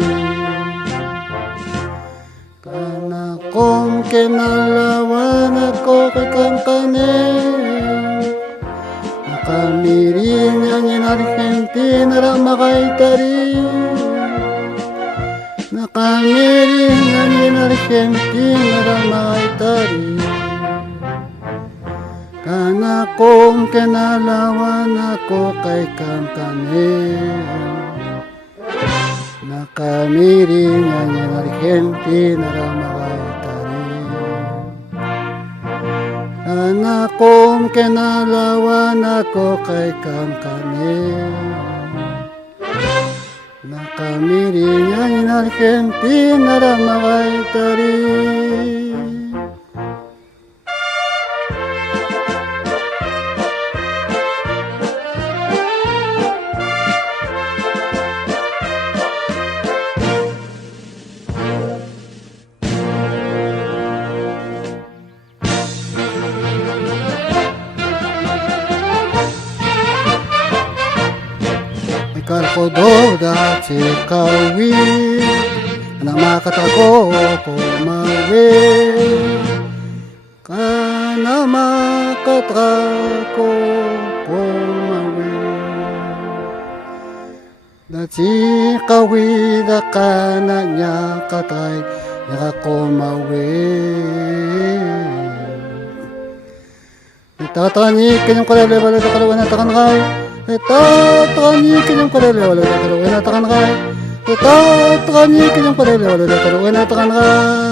kana kong kenalawan ako kay kankanin. Nakamiring ang Argentina ramakay tari, nakamiring ang Argentina ramakay tari, kana kong kinalawan ako kay kankanin. Nakamiring ang Argentina ramakay tari, kana kong kinalawan ako kay kankanin. Nakamiring ang Argentina ramakay tari. Kalkododa cikawi, nama katago kumawi, kanama katago kumawi. Dati kawi da kananya katay ya kumawi. Itatani kanyang kalelewa da kalawan at kanakay. Itatani kanyang kalelewa da kalawan at kanakay. Itatani kanyang kalelewa da kalawan at kanakay.